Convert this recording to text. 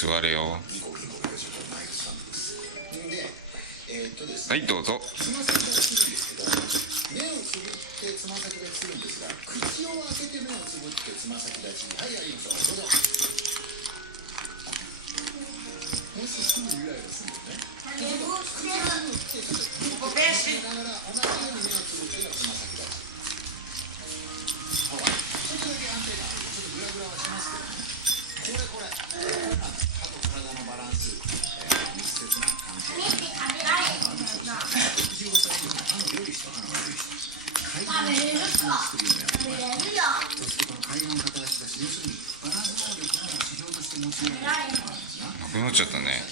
座れよ。はい、どうぞ。つま先立ちするんですけど、目をつぶってつま先立ちするんですが、口を開けて目をつぶってつま先立ち。はい、やりましょう。どうぞ。もしすぐイライラするんだよね。口をつぶってちょっと目をつぶりながら同じように目をつぶってのつま先立ち。ほら、ちょっとだけ安定感ある。ちょっとグラグラはしますけどね。これなんです。歯と体のバランス、密接な関係。65歳以上の歯の良い人、歯の悪い人。海岸の作りをやる場合、そしてこの海岸片足だし、要するにバランス能力の指標として用いられるものなんですが。なくなっちゃったね。